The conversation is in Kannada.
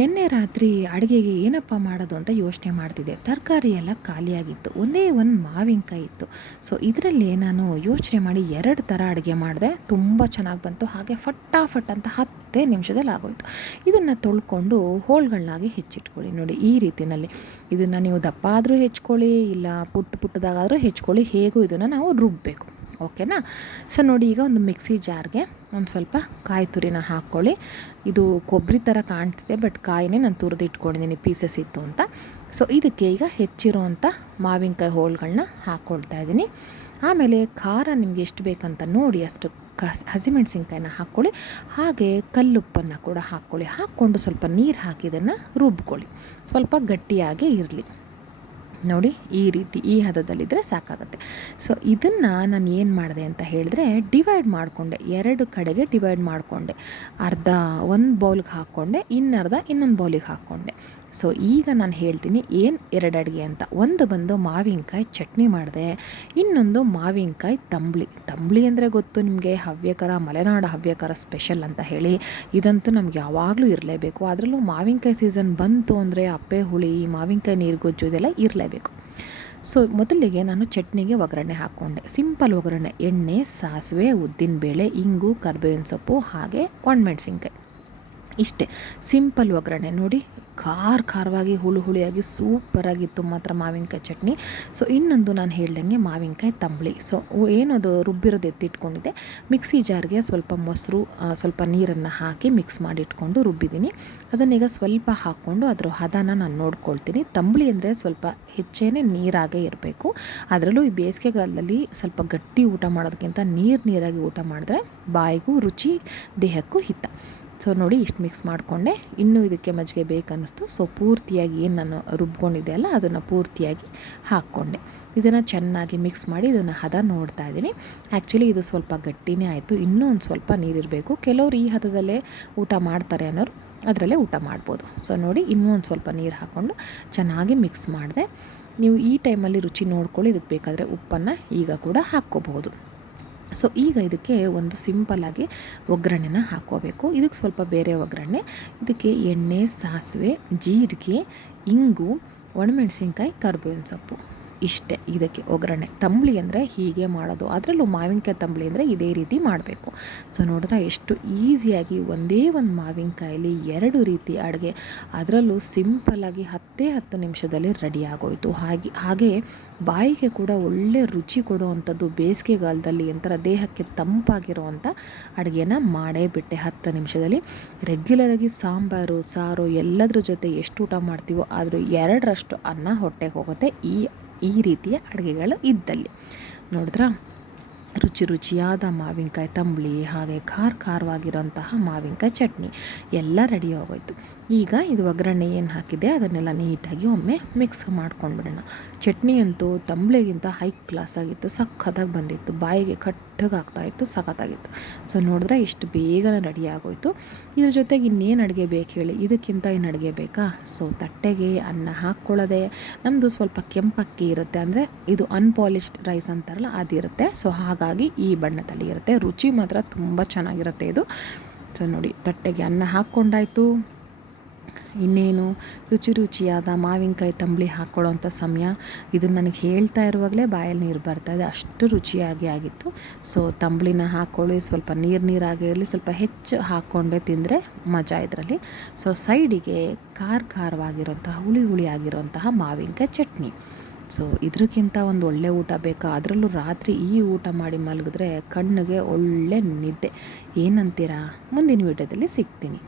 ನಿನ್ನೆ ರಾತ್ರಿ ಅಡುಗೆಗೆ ಏನಪ್ಪ ಮಾಡೋದು ಅಂತ ಯೋಚನೆ ಮಾಡ್ತಿದ್ದೆ. ತರಕಾರಿ ಎಲ್ಲ ಖಾಲಿಯಾಗಿತ್ತು. ಒಂದೇ ಒಂದು ಮಾವಿನಕಾಯಿ ಇತ್ತು. ಸೊ ಇದರಲ್ಲಿ ನಾನು ಯೋಚನೆ ಮಾಡಿ ಎರಡು ಥರ ಅಡುಗೆ ಮಾಡಿದೆ. ತುಂಬ ಚೆನ್ನಾಗಿ ಬಂತು. ಹಾಗೆ ಫಟಾಫಟ್ ಅಂತ ಹತ್ತೇ ನಿಮಿಷದಲ್ಲಿ ಆಗೋಯ್ತು. ಇದನ್ನು ತೊಳ್ಕೊಂಡು ಹೋಳ್ಗಳನ್ನಾಗಿ ಹೆಚ್ಚಿಟ್ಕೊಳ್ಳಿ. ನೋಡಿ, ಈ ರೀತಿಯಲ್ಲಿ ಇದನ್ನು ನೀವು ದಪ್ಪ ಆದರೂ ಹೆಚ್ಕೊಳ್ಳಿ, ಇಲ್ಲ ಪುಟ್ಟ ಪುಟ್ಟದಾಗಾದರೂ ಹೆಚ್ಕೊಳ್ಳಿ. ಹೇಗೂ ಇದನ್ನು ನಾವು ರುಬ್ಬಬೇಕು ಓಕೆನಾ? ಸೊ ನೋಡಿ ಈಗ ಒಂದು ಮಿಕ್ಸಿ ಜಾರ್ಗೆ ಒಂದು ಸ್ವಲ್ಪ ಕಾಯಿ ತುರಿನ ಹಾಕ್ಕೊಳ್ಳಿ ಇದು ಕೊಬ್ಬರಿ ಥರ ಕಾಣ್ತಿದೆ ಬಟ್ ಕಾಯಿನೇ ನಾನು ತುರಿದು ಇಟ್ಕೊಂಡಿದ್ದೀನಿ ಪೀಸಸ್ ಇತ್ತು ಅಂತ. ಸೊ ಇದಕ್ಕೆ ಈಗ ಹೆಚ್ಚಿರೋ ಅಂಥ ಮಾವಿನಕಾಯಿ ಹೋಳುಗಳನ್ನ ಹಾಕ್ಕೊಳ್ತಾ ಇದ್ದೀನಿ ಆಮೇಲೆ ಖಾರ ನಿಮ್ಗೆ ಎಷ್ಟು ಬೇಕಂತ ನೋಡಿ ಅಷ್ಟು ಕಸ್ ಹಸಿಮೆಣಸಿನ್ಕಾಯಿನ ಹಾಕ್ಕೊಳ್ಳಿ ಹಾಗೆ ಕಲ್ಲುಪ್ಪನ್ನು ಕೂಡ ಹಾಕ್ಕೊಳ್ಳಿ ಹಾಕ್ಕೊಂಡು ಸ್ವಲ್ಪ ನೀರು ಹಾಕಿ ಇದನ್ನು ರುಬ್ಕೊಳ್ಳಿ. ಸ್ವಲ್ಪ ಗಟ್ಟಿಯಾಗಿ ಇರಲಿ. ನೋಡಿ ಈ ರೀತಿ ಈ ಹದದಲ್ಲಿದ್ದರೆ ಸಾಕಾಗುತ್ತೆ. ಸೊ ಇದನ್ನು ನಾನು ಏನು ಮಾಡಿದೆ ಅಂತ ಹೇಳಿದ್ರೆ ಡಿವೈಡ್ ಮಾಡಿಕೊಂಡೆ. ಎರಡು ಕಡೆಗೆ ಡಿವೈಡ್ ಮಾಡಿಕೊಂಡೆ. ಅರ್ಧ ಒಂದು ಬೌಲ್ಗೆ ಹಾಕ್ಕೊಂಡೆ ಇನ್ನರ್ಧ ಇನ್ನೊಂದು ಬೌಲಿಗೆ ಹಾಕ್ಕೊಂಡೆ ಸೊ ಈಗ ನಾನು ಹೇಳ್ತೀನಿ, ಏನು ಎರಡು ಅಡುಗೆ ಅಂತ. ಒಂದು ಬಂದು ಮಾವಿನಕಾಯಿ ಚಟ್ನಿ ಮಾಡಿದೆ, ಇನ್ನೊಂದು ಮಾವಿನಕಾಯಿ ತಂಬ್ಳಿ. ತಂಬ್ಳಿ ಅಂದರೆ ಗೊತ್ತು ನಿಮಗೆ ಹವ್ಯಕರ, ಮಲೆನಾಡು ಹವ್ಯಕರ ಸ್ಪೆಷಲ್ ಅಂತ ಹೇಳಿ. ಇದಂತೂ ನಮ್ಗೆ ಯಾವಾಗಲೂ ಇರಲೇಬೇಕು. ಅದರಲ್ಲೂ ಮಾವಿನಕಾಯಿ ಸೀಸನ್ ಬಂತು ಅಂದರೆ ಅಪ್ಪೆ, ಹುಳಿ, ಮಾವಿನಕಾಯಿ, ನೀರುಗೊಜ್ಜು ಇದೆಲ್ಲ ಇರಲೇಬೇಕು. ಸೊ ಮೊದಲಿಗೆ ನಾನು ಚಟ್ನಿಗೆ ಒಗ್ಗರಣೆ ಹಾಕ್ಕೊಂಡೆ. ಸಿಂಪಲ್ ಒಗ್ಗರಣೆ, ಎಣ್ಣೆ, ಸಾಸಿವೆ, ಉದ್ದಿನಬೇಳೆ, ಇಂಗು, ಕರ್ಬೇವಿನ ಸೊಪ್ಪು, ಹಾಗೆ ಒಣಮೆಣಸಿನ್ಕಾಯಿ. ಇಷ್ಟೇ. ಸಿಂಪಲ್ ಒಗ್ಗರಣೆ ನೋಡಿ ಖಾರ ಖಾರವಾಗಿ, ಹುಳು ಹುಳಿಯಾಗಿ ಸೂಪರಾಗಿತ್ತು ಮಾತ್ರ ಮಾವಿನಕಾಯಿ ಚಟ್ನಿ. ಸೊ ಇನ್ನೊಂದು ನಾನು ಹೇಳ್ದಂಗೆ ಮಾವಿನಕಾಯಿ ತಂಬಳಿ. ಸೊ ಏನದು ರುಬ್ಬಿರೋದು ಎತ್ತಿಟ್ಕೊಂಡಿದ್ದೆ. ಮಿಕ್ಸಿ ಜಾರ್ಗೆ ಸ್ವಲ್ಪ ಮೊಸರು ಸ್ವಲ್ಪ ನೀರನ್ನು ಹಾಕಿ ಮಿಕ್ಸ್ ಮಾಡಿಟ್ಕೊಂಡು ರುಬ್ಬಿದ್ದೀನಿ. ಅದನ್ನೀಗ ಸ್ವಲ್ಪ ಹಾಕ್ಕೊಂಡು ಅದರ ಹದನ ನಾನು ನೋಡ್ಕೊಳ್ತೀನಿ. ತಂಬಳಿ ಅಂದರೆ ಸ್ವಲ್ಪ ಹೆಚ್ಚೇನೆ ನೀರಾಗೇ ಇರಬೇಕು. ಅದರಲ್ಲೂ ಈ ಬೇಸಿಗೆಗಾಲದಲ್ಲಿ ಸ್ವಲ್ಪ ಗಟ್ಟಿ ಊಟ ಮಾಡೋದಕ್ಕಿಂತ ನೀರು ನೀರಾಗಿ ಊಟ ಮಾಡಿದ್ರೆ ಬಾಯಿಗೂ ರುಚಿ, ದೇಹಕ್ಕೂ ಹಿತ. ಸೊ ನೋಡಿ ಇಷ್ಟು ಮಿಕ್ಸ್ ಮಾಡಿಕೊಂಡೆ. ಇನ್ನೂ ಇದಕ್ಕೆ ಮಜ್ಜಿಗೆ ಬೇಕನ್ನಿಸ್ತು. ಸೊ ಪೂರ್ತಿಯಾಗಿ ಏನು ನಾನು ರುಬ್ಕೊಂಡಿದ್ದೆ ಅಲ್ಲ, ಅದನ್ನು ಪೂರ್ತಿಯಾಗಿ ಹಾಕ್ಕೊಂಡೆ. ಇದನ್ನು ಚೆನ್ನಾಗಿ ಮಿಕ್ಸ್ ಮಾಡಿ ಇದನ್ನು ಹದ ನೋಡ್ತಾ ಇದ್ದೀನಿ. ಆ್ಯಕ್ಚುಲಿ ಇದು ಸ್ವಲ್ಪ ಗಟ್ಟಿನೇ ಆಯಿತು. ಇನ್ನೂ ಒಂದು ಸ್ವಲ್ಪ ನೀರಿರಬೇಕು ಕೆಲವರು ಈ ಹದದಲ್ಲೇ ಊಟ ಮಾಡ್ತಾರೆ ಅನ್ನೋರು ಅದರಲ್ಲೇ ಊಟ ಮಾಡ್ಬೋದು. ಸೊ ನೋಡಿ ಇನ್ನೂ ಒಂದು ಸ್ವಲ್ಪ ನೀರು ಹಾಕ್ಕೊಂಡು ಚೆನ್ನಾಗಿ ಮಿಕ್ಸ್ ಮಾಡಿದೆ. ನೀವು ಈ ಟೈಮಲ್ಲಿ ರುಚಿ ನೋಡ್ಕೊಳ್ಳಿ. ಇದಕ್ಕೆ ಬೇಕಾದರೆ ಉಪ್ಪನ್ನು ಈಗ ಕೂಡ ಹಾಕ್ಕೋಬಹುದು. ಸೊ ಈಗ ಇದಕ್ಕೆ ಒಂದು ಸಿಂಪಲ್ಲಾಗಿ ಒಗ್ಗರಣೆನ ಹಾಕ್ಕೋಬೇಕು. ಇದಕ್ಕೆ ಸ್ವಲ್ಪ ಬೇರೆ ಒಗ್ಗರಣೆ. ಇದಕ್ಕೆ ಎಣ್ಣೆ, ಸಾಸಿವೆ, ಜೀರಿಗೆ, ಇಂಗು, ಒಣಮೆಣಸಿನ್ಕಾಯಿ, ಕರ್ಬೇವಿನ ಸೊಪ್ಪು. ಇಷ್ಟೇ. ಇದಕ್ಕೆ ಒಗ್ಗರಣೆ. ತಂಬಳಿ ಅಂದರೆ ಹೀಗೆ ಮಾಡೋದು. ಅದರಲ್ಲೂ ಮಾವಿನಕಾಯಿ ತಂಬಳಿ ಅಂದರೆ ಇದೇ ರೀತಿ ಮಾಡಬೇಕು. ಸೊ ನೋಡಿದ್ರೆ ಎಷ್ಟು ಈಸಿಯಾಗಿ ಒಂದೇ ಒಂದು ಮಾವಿನಕಾಯಲ್ಲಿ ಎರಡು ರೀತಿ ಅಡುಗೆ. ಅದರಲ್ಲೂ ಸಿಂಪಲ್ಲಾಗಿ ಹತ್ತೇ ಹತ್ತು ನಿಮಿಷದಲ್ಲಿ ರೆಡಿ ಆಗೋಯಿತು. ಹಾಗೆ ಹಾಗೆ ಬಾಯಿಗೆ ಕೂಡ ಒಳ್ಳೆ ರುಚಿ ಕೊಡುವಂಥದ್ದು ಬೇಸಿಗೆಗಾಲದಲ್ಲಿ ಒಂಥರ ದೇಹಕ್ಕೆ ತಂಪಾಗಿರುವಂಥ ಅಡುಗೆನ ಮಾಡೇ ಬಿಟ್ಟೆ ಹತ್ತು ನಿಮಿಷದಲ್ಲಿ. ರೆಗ್ಯುಲರಾಗಿ ಸಾಂಬಾರು, ಸಾರು ಎಲ್ಲದರ ಜೊತೆ ಎಷ್ಟು ಊಟ ಮಾಡ್ತೀವೋ ಆದರೂ ಎರಡರಷ್ಟು ಅನ್ನ ಹೊಟ್ಟೆಗೆ ಹೋಗುತ್ತೆ. ಈ ಈ ರೀತಿಯ ಅಡುಗೆಗಳು ಇದ್ದಲ್ಲಿ. ನೋಡಿದ್ರಾ? ರುಚಿ ರುಚಿಯಾದ ಮಾವಿನಕಾಯಿ ತಂಬುಳಿ ಹಾಗೆ ಖಾರ ಖಾರವಾಗಿರೋಂತಹ ಮಾವಿನಕಾಯಿ ಚಟ್ನಿ ಎಲ್ಲ ರೆಡಿ ಆಗೋಯ್ತು. ಈಗ ಇದು ಒಗ್ಗರಣೆ ಏನು ಹಾಕಿದೆ ಅದನ್ನೆಲ್ಲ ನೀಟಾಗಿ ಒಮ್ಮೆ ಮಿಕ್ಸ್ ಮಾಡ್ಕೊಂಡ್ಬಿಡೋಣ. ಚಟ್ನಿ ಅಂತೂ ತಂಬ್ಳಿಗಿಂತ ಹೈ ಕ್ಲಾಸ್ ಆಗಿತ್ತು, ಸಖತ್ತಾಗಿ ಬಂದಿತ್ತು, ಬಾಯಿಗೆ ಆಗ್ತಾಯಿತ್ತು ಸಖತ್ತಾಗಿತ್ತು. ಸೊ ನೋಡಿದ್ರೆ ಎಷ್ಟು ಬೇಗನೆ ರೆಡಿ ಆಗೋಯ್ತು. ಇದ್ರ ಜೊತೆಗೆ ಇನ್ನೇನು ಅಡುಗೆ ಬೇಕು ಹೇಳಿ? ಇದಕ್ಕಿಂತ ಏನು ಅಡುಗೆ ಬೇಕಾ? ಸೊ ತಟ್ಟೆಗೆ ಅನ್ನ ಹಾಕ್ಕೊಳ್ಳೋದೆ ನಮ್ಮದು ಸ್ವಲ್ಪ ಕೆಂಪಕ್ಕಿ ಇರುತ್ತೆ ಅಂದರೆ ಇದು ಅನ್ಪಾಲಿಶ್ಡ್ ರೈಸ್ ಅಂತಾರಲ್ಲ, ಅದಿರುತ್ತೆ. ಸೊ ಹಾಗಾಗಿ ಈ ಬಣ್ಣದಲ್ಲಿ ಇರುತ್ತೆ. ರುಚಿ ಮಾತ್ರ ತುಂಬ ಚೆನ್ನಾಗಿರುತ್ತೆ ಇದು. ಸೊ ನೋಡಿ, ತಟ್ಟೆಗೆ ಅನ್ನ ಹಾಕ್ಕೊಂಡಾಯಿತು. ಇನ್ನೇನು, ರುಚಿ ರುಚಿಯಾದ ಮಾವಿನಕಾಯಿ ತಂಬಳಿ ಹಾಕ್ಕೊಳ್ಳೋವಂಥ ಸಮಯ. ಇದನ್ನು ನನಗೆ ಹೇಳ್ತಾ ಇರುವಾಗಲೇ ಬಾಯಲ್ಲಿ ನೀರು ಬರ್ತಾಯಿದೆ ಅಷ್ಟು ರುಚಿಯಾಗಿ ಆಗಿತ್ತು. ಸೊ ತಂಬಳಿನ ಹಾಕ್ಕೊಳ್ಳಿ ಸ್ವಲ್ಪ ನೀರು ನೀರಾಗಿರಲಿ ಸ್ವಲ್ಪ ಹೆಚ್ಚು ಹಾಕ್ಕೊಂಡೆ ತಿಂದರೆ ಮಜಾ ಇದರಲ್ಲಿ. ಸೊ ಸೈಡಿಗೆ ಖಾರ ಖಾರವಾಗಿರೋಂತಹ ಹುಳಿ ಹುಳಿ ಆಗಿರೋಂತಹ ಮಾವಿನಕಾಯಿ ಚಟ್ನಿ. ಸೊ ಇದಕ್ಕಿಂತ ಒಂದು ಒಳ್ಳೆ ಊಟ ಬೇಕಾ? ಅದರಲ್ಲೂ ರಾತ್ರಿ ಈ ಊಟ ಮಾಡಿ ಮಲಗಿದ್ರೆ ಕಣ್ಣಿಗೆ ಒಳ್ಳೆ ನಿದ್ದೆ. ಏನಂತೀರಾ? ಮುಂದಿನ ವೀಡಿಯೋದಲ್ಲಿ ಸಿಗ್ತೀನಿ.